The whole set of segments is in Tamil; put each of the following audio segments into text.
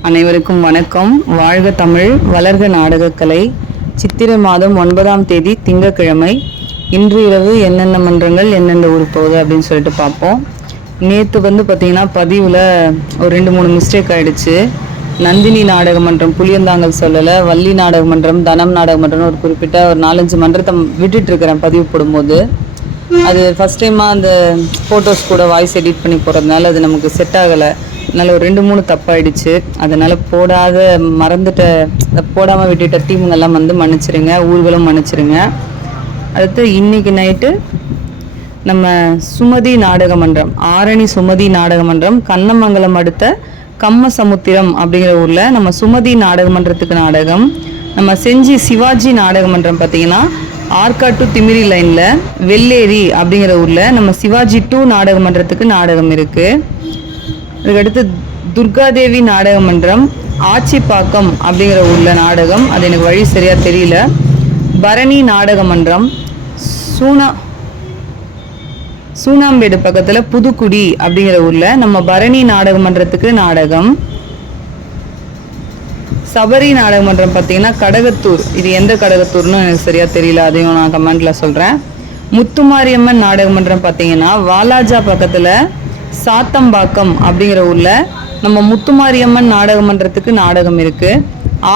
அனைவருக்கும் வணக்கம். வாழ்க தமிழ், வளர்க நாடகக்கலை. சித்திரை மாதம் 9ஆம் தேதி திங்கட்கிழமை. இன்று இரவு என்னென்ன மன்றங்கள் என்னென்ன ஊர் போகுது அப்படின்னு சொல்லிட்டு பார்ப்போம். நேற்று பார்த்தீங்கன்னா பதிவில் ஒரு 2-3 மிஸ்டேக் ஆகிடுச்சு. நந்தினி நாடக மன்றம் புளியந்தாங்கல் சொல்லலை, வள்ளி நாடக மன்றம், தனம் நாடக மன்றம்னு ஒரு குறிப்பிட்ட ஒரு 4-5 மன்றத்தை விட்டுட்டுருக்கிறேன் பதிவு போடும்போது. அது ஃபஸ்ட் டைமாக அந்த ஃபோட்டோஸ் கூட வாய்ஸ் எடிட் பண்ணி போடுறதுனால அது நமக்கு செட் ஆகலை. அதனால் ஒரு 2-3 தப்பாயிடுச்சு. அதனால் போடாமல் விட்டுட்ட டீமுங்கெல்லாம் மன்னிச்சிருங்க, ஊர்களும் மன்னிச்சிருங்க. அடுத்து இன்றைக்கி நைட்டு நம்ம சுமதி நாடக மன்றம், ஆரணி சுமதி நாடக மன்றம், கண்ணமங்கலம் அடுத்த கம்மசமுத்திரம் அப்படிங்கிற ஊரில் நம்ம சுமதி நாடக மன்றத்துக்கு நாடகம். நம்ம செஞ்சி சிவாஜி நாடக மன்றம் பார்த்திங்கன்னா ஆர்காட் டு திமிரி லைனில் வெள்ளேரி அப்படிங்கிற ஊரில் நம்ம சிவாஜி 2 நாடக மன்றத்துக்கு நாடகம் இருக்குது. அதுக்கடுத்து துர்காதேவி நாடக மன்றம் ஆச்சிப்பாக்கம் அப்படிங்கிற ஊரில் நாடகம். அது எனக்கு வழி சரியாக தெரியல. பரணி நாடக மன்றம் சூனாம்பேடு பக்கத்தில் புதுக்குடி அப்படிங்கிற ஊரில் நம்ம பரணி நாடக மன்றத்துக்கு நாடகம். சபரி நாடக மன்றம் பார்த்தீங்கன்னா கடகத்தூர். இது எந்த கடகத்தூர்னு எனக்கு சரியாக தெரியல, அதையும் நான் கமெண்டில் சொல்கிறேன். முத்துமாரியம்மன் நாடக மன்றம் பார்த்தீங்கன்னா வாலாஜா பக்கத்தில் சாத்தம்பாக்கம் அப்படிங்கிற ஊரில் நம்ம முத்துமாரியம்மன் நாடக மன்றத்துக்கு நாடகம் இருக்குது.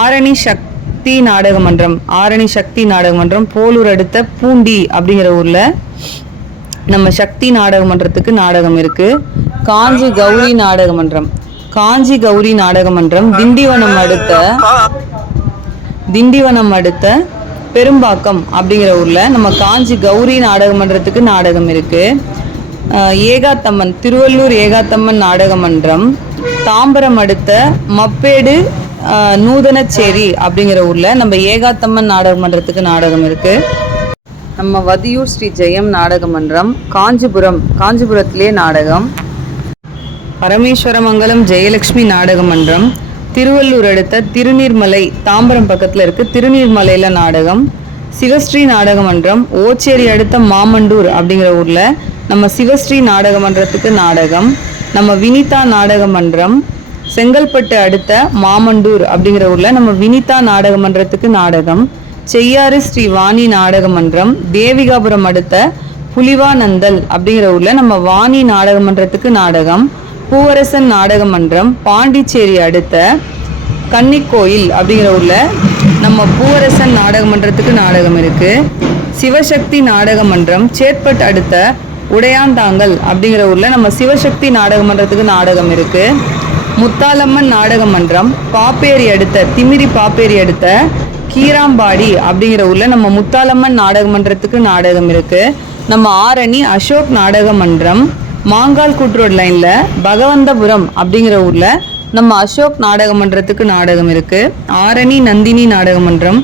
ஆரணி சக்தி நாடக மன்றம் போலூர் அடுத்த பூண்டி அப்படிங்கிற ஊரில் நம்ம சக்தி நாடக மன்றத்துக்கு நாடகம் இருக்குது. காஞ்சி கௌரி நாடக மன்றம் திண்டிவனம் அடுத்த பெரும்பாக்கம் அப்படிங்கிற ஊரில் நம்ம காஞ்சி கௌரி நாடக மன்றத்துக்கு நாடகம் இருக்குது. ஏகாத்தம்மன் திருவள்ளூர் ஏகாத்தம்மன் நாடக மன்றம் தாம்பரம் அடுத்த மப்பேடு நூதனச்சேரி அப்படிங்கிற ஊரில் நம்ம ஏகாத்தம்மன் நாடக மன்றத்துக்கு நாடகம் இருக்குது. நம்ம வதியூர் ஸ்ரீ ஜெயம் நாடக மன்றம் காஞ்சிபுரத்திலே நாடகம். பரமேஸ்வரமங்கலம் ஜெயலட்சுமி நாடக மன்றம் திருவள்ளூர் அடுத்த திருநீர்மலை தாம்பரம் பக்கத்தில் இருக்குது, திருநீர்மலையில் நாடகம். சிவஸ்ரீ நாடக மன்றம் ஓச்சேரி அடுத்த மாமண்டூர் அப்படிங்கிற ஊரில் நம்ம சிவஸ்ரீ நாடக மன்றத்துக்கு நாடகம். நம்ம வினிதா நாடக மன்றம் செங்கல்பட்டு அடுத்த மாமண்டூர் அப்படிங்கிற ஊரில் நம்ம வினிதா நாடக மன்றத்துக்கு நாடகம். செய்யாறு ஸ்ரீ வாணி நாடக மன்றம் தேவிகாபுரம் அடுத்த புலிவானந்தல் அப்படிங்கிற ஊரில் நம்ம வாணி நாடக மன்றத்துக்கு நாடகம். பூவரசன் நாடக மன்றம் பாண்டிச்சேரி அடுத்த கன்னிக்கோயில் அப்படிங்கிற ஊரில் நம்ம பூவரசன் நாடக மன்றத்துக்கு நாடகம் இருக்குது. சிவசக்தி நாடக மன்றம் சேத்பட் அடுத்த உடையாந்தாங்கல் அப்படிங்கிற ஊரில் நம்ம சிவசக்தி நாடக மன்றத்துக்கு நாடகம் இருக்குது. முத்தாலம்மன் நாடக மன்றம் திமிரி பாப்பேரி அடுத்த கீராம்பாடி அப்படிங்கிற ஊரில் நம்ம முத்தாலம்மன் நாடக மன்றத்துக்கு நாடகம் இருக்குது. நம்ம ஆரணி அசோக் நாடக மன்றம் மாங்கால் கூட்ரோட் லைனில் பகவந்தபுரம் அப்படிங்கிற ஊரில் நம்ம அசோக் நாடக மன்றத்துக்கு நாடகம் இருக்குது. ஆரணி நந்தினி நாடக மன்றம்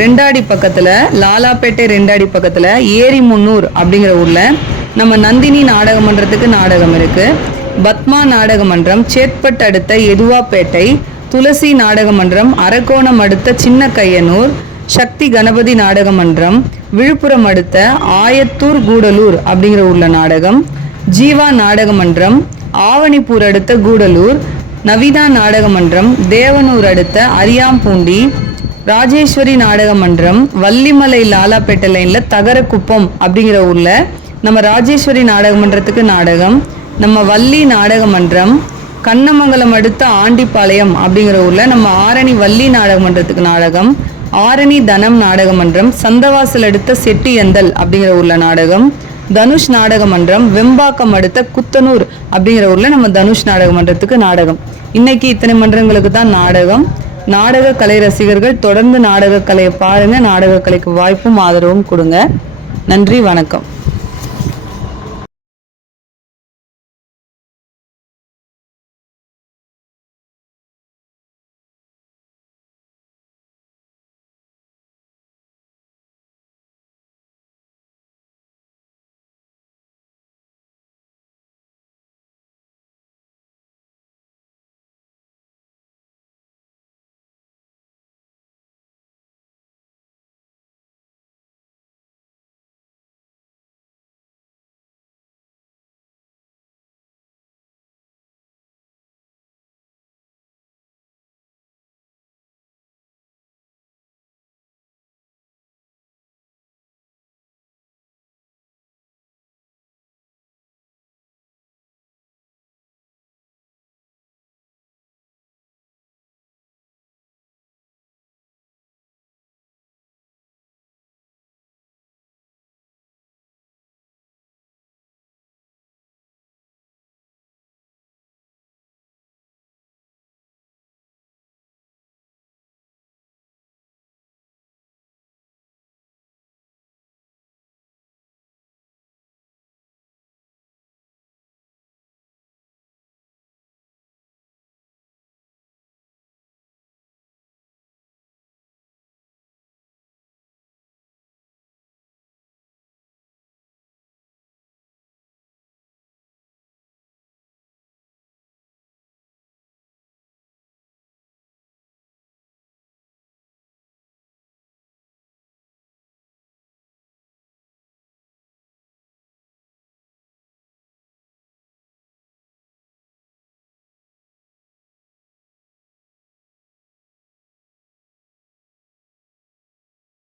ரெண்டாடி பக்கத்தில் லாலாப்பேட்டை ரெண்டாடி பக்கத்தில் ஏரிமுன்னூர் அப்படிங்கிற ஊரில் நம்ம நந்தினி நாடக மன்றத்துக்கு நாடகம் இருக்குது. பத்மா நாடக மன்றம் சேத்பட் அடுத்த எதுவாப்பேட்டை துளசி நாடக மன்றம் அரக்கோணம் அடுத்த சின்ன கையனூர் சக்தி கணபதி நாடக மன்றம் விழுப்புரம் அடுத்த ஆயத்தூர் கூடலூர் அப்படிங்கிற ஊரில் நாடகம். ஜீவா நாடக மன்றம் ஆவணிப்பூர் அடுத்த கூடலூர். நவீனா நாடக மன்றம் தேவனூர் அடுத்த அரியாம்பூண்டி. ராஜேஸ்வரி நாடக மன்றம் வள்ளிமலை லாலாப்பேட்டை லைனில் தகரக்குப்பம் அப்படிங்கிற ஊரில் நம்ம ராஜேஸ்வரி நாடக மன்றத்துக்கு நாடகம். நம்ம வள்ளி நாடக மன்றம் கண்ணமங்கலம் அடுத்த ஆண்டிப்பாளையம் அப்படிங்கிற ஊரில் நம்ம ஆரணி வள்ளி நாடக மன்றத்துக்கு நாடகம். ஆரணி தனம் நாடக மன்றம் சந்தவாசல் அடுத்த செட்டியந்தல் அப்படிங்கிற ஊரில் நாடகம். தனுஷ் நாடக மன்றம் வெம்பாக்கம் அடுத்த குத்தனூர் அப்படிங்கிற ஊரில் நம்ம தனுஷ் நாடக மன்றத்துக்கு நாடகம். இன்னைக்கு இத்தனை மன்றங்களுக்கு தான் நாடகம். நாடக கலை ரசிகர்கள் தொடர்ந்து நாடக கலையை பாருங்கள். நாடக கலைக்கு வாய்ப்பும் ஆதரவும் கொடுங்க. நன்றி, வணக்கம்.